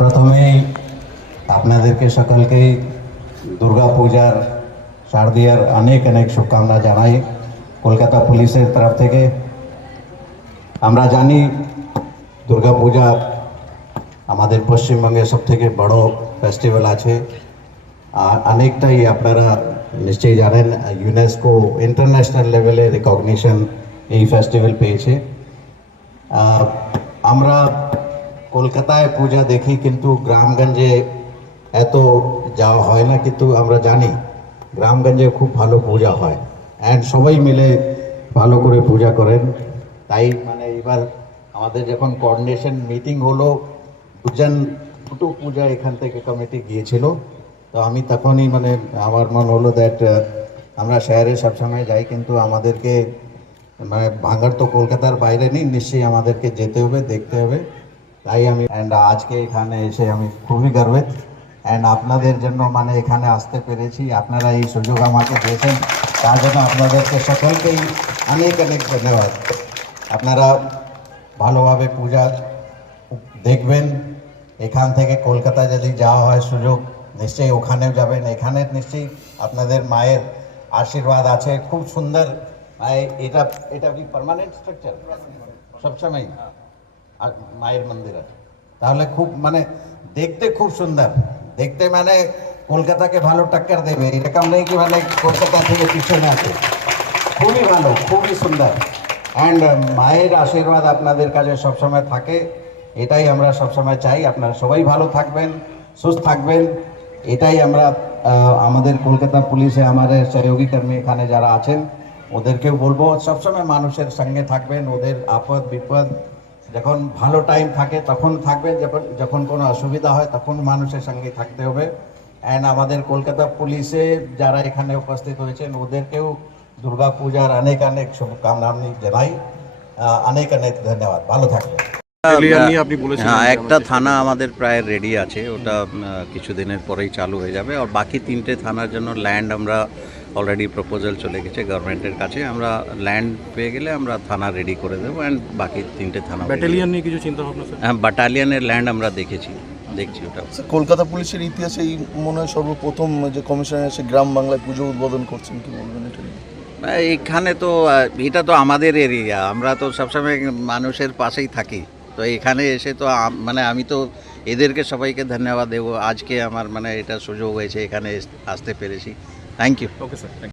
প্রথমেই আপনাদেরকে সকলকেই দুর্গা পূজার শারদীয়ার অনেক অনেক শুভকামনা জানাই। কলকাতা পুলিশের তরফ থেকে। আমরা জানি দুর্গা পূজা আমাদের পশ্চিমবঙ্গের সব থেকে বড় ফেস্টিভ্যাল আছে। আর অনেকটাই আপনারা নিশ্চয়ই জানেন ইউনেস্কো ইন্টারন্যাশনাল লেভেলে রেকগনিশন এই ফেস্টিভ্যাল পেয়েছে। আমরা কলকাতায় পূজা দেখি কিন্তু গ্রামগঞ্জে এত যাওয়া হয় না কিন্তু আমরা জানি গ্রামগঞ্জে খুব ভালো পূজা হয়। অ্যান্ড সবাই মিলে ভালো করে পূজা করেন। তাই মানে এবার আমাদের যখন কোঅর্ডিনেশন মিটিং হলো, দুজন, দুটো পূজা এখান থেকে কমিটি গিয়েছিল। তো আমি তখনই মানে আমার মনে হলো দ্যাট আমরা শহরে সবসময় যাই কিন্তু আমাদেরকে মানে ভাঙার তো কলকাতার বাইরে নেই, নিশ্চয়ই আমাদেরকে যেতে হবে, দেখতে হবে। তাই আমি অ্যান্ড আজকে এখানে এসে আমি খুবই গর্বিত। অ্যান্ড আপনাদের জন্য মানে এখানে আসতে পেরেছি। আপনারা এই সুযোগ আমাকে দিয়েছেন। তার জন্য আপনাদেরকে সকলকেই অনেক অনেক ধন্যবাদ। আপনারা ভালোভাবে পূজা দেখবেন। এখান থেকে কলকাতা যদি যাওয়া হয় সুযোগ, নিশ্চয়ই ওখানেও যাবেন। এখানে নিশ্চয়ই আপনাদের মায়ের আশীর্বাদ আছে। খুব সুন্দর। এটা এটা কি পার্মানেন্ট স্ট্রাকচার সবসময় আর মায়ের মন্দির আছে তাহলে খুব মানে দেখতে খুব সুন্দর। দেখতে মানে কলকাতাকে ভালো টক্কর দেবে। এরকম নেই কি মানে কলকাতা থেকে পিছনে আছে। খুবই ভালো, খুবই সুন্দর। অ্যান্ড মায়ের আশীর্বাদ আপনাদের কাছে সবসময় থাকে। এটাই আমরা সবসময় চাই। আপনারা সবাই ভালো থাকবেন, সুস্থ থাকবেন। এটাই আমরা আমাদের কলকাতা পুলিশে, আমাদের সহযোগী কর্মী এখানে যারা আছেন, ওদেরকেও বলব, সবসময় মানুষের সঙ্গে থাকবেন। ওদের আপদ বিপদ যখন ভালো টাইম থাকে তখন থাকবেন। যখন যখন কোনো অসুবিধা হয় তখন মানুষের সঙ্গে থাকতে হবে। অ্যান্ড আমাদের কলকাতা পুলিশে যারা এখানে উপস্থিত হয়েছেন ওদেরকেও দুর্গা পূজার অনেক অনেক শুভকামনা আমি জানাই। অনেক অনেক ধন্যবাদ। ভালো থাকবেন। হ্যাঁ একটা থানা আমাদের প্রায় রেডি আছে। ওটা কিছুদিনের পরেই চালু হয়ে যাবে। আর বাকি তিনটে থানার জন্য ল্যান্ড আমরা অলরেডি প্রপোজাল চলে গেছে গভর্নমেন্টের কাছে। আমরা ল্যান্ড পেয়ে গেলে আমরা থানা রেডি করে দেবো অ্যান্ড বাকি তিনটে থানা ব্যাটালিয়ান নিয়ে কিছু চিন্তা ভাবনা স্যার হ্যাঁ বাটালিয়নের ল্যান্ড আমরা দেখেছি দেখছি ওটা কলকাতা পুলিশের ইতিহাসে এই মনে হয় সর্বপ্রথম যে কমিশনার এসে গ্রাম বাংলায় পুজো উদ্বোধন করছেন কি বলবেন এটা না, এখানে তো এটা তো আমাদের এরিয়া আমরা তো সবসময় মানুষের পাশেই থাকি। তো এখানে এসে তো মানে আমি তো এদেরকে সবাইকে ধন্যবাদ দেবো। আজকে আমার মানে এটা সুযোগ হয়েছে এখানে আসতে পেরেছি। Thank you. Okay, sir.